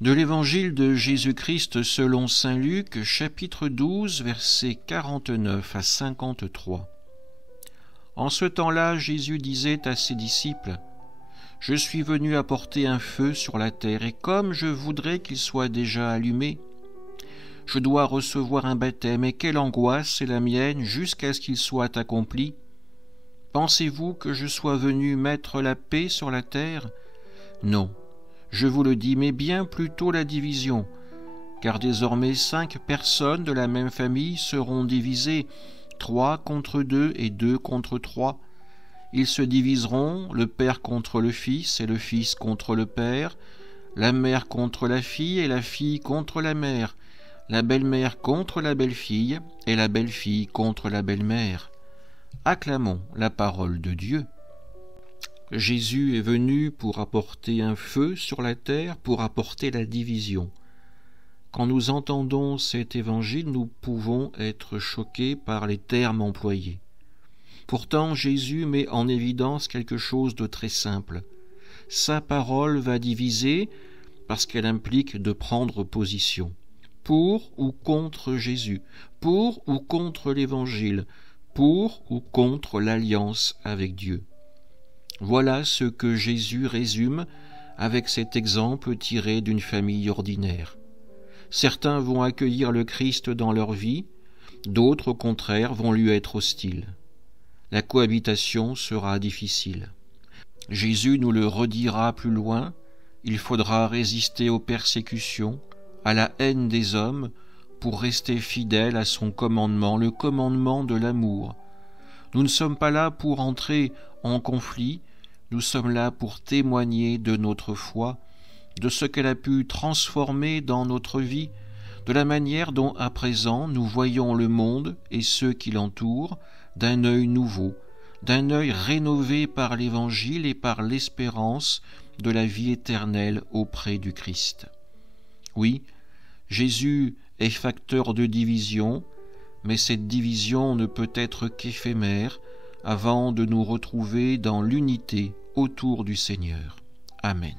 De l'Évangile de Jésus-Christ selon saint Luc, chapitre 12, versets 49 à 53. En ce temps-là, Jésus disait à ses disciples : « Je suis venu apporter un feu sur la terre, et comme je voudrais qu'il soit déjà allumé, je dois recevoir un baptême, et quelle angoisse est la mienne jusqu'à ce qu'il soit accompli. Pensez-vous que je sois venu mettre la paix sur la terre ? Non. Je vous le dis, mais bien plutôt la division, car désormais 5 personnes de la même famille seront divisées, 3 contre 2 et 2 contre 3. Ils se diviseront, le père contre le fils et le fils contre le père, la mère contre la fille et la fille contre la mère, la belle-mère contre la belle-fille et la belle-fille contre la belle-mère. Acclamons la parole de Dieu. Jésus est venu pour apporter un feu sur la terre, pour apporter la division. Quand nous entendons cet évangile, nous pouvons être choqués par les termes employés. Pourtant, Jésus met en évidence quelque chose de très simple. Sa parole va diviser parce qu'elle implique de prendre position. Pour ou contre Jésus, pour ou contre l'Évangile, pour ou contre l'alliance avec Dieu. Voilà ce que Jésus résume avec cet exemple tiré d'une famille ordinaire. Certains vont accueillir le Christ dans leur vie, d'autres au contraire vont lui être hostiles. La cohabitation sera difficile. Jésus nous le redira plus loin, il faudra résister aux persécutions, à la haine des hommes, pour rester fidèle à son commandement, le commandement de l'amour. Nous ne sommes pas là pour entrer en conflit, nous sommes là pour témoigner de notre foi, de ce qu'elle a pu transformer dans notre vie, de la manière dont à présent nous voyons le monde et ceux qui l'entourent d'un œil nouveau, d'un œil rénové par l'Évangile et par l'espérance de la vie éternelle auprès du Christ. Oui, Jésus est facteur de division, mais cette division ne peut être qu'éphémère avant de nous retrouver dans l'unité autour du Seigneur. Amen.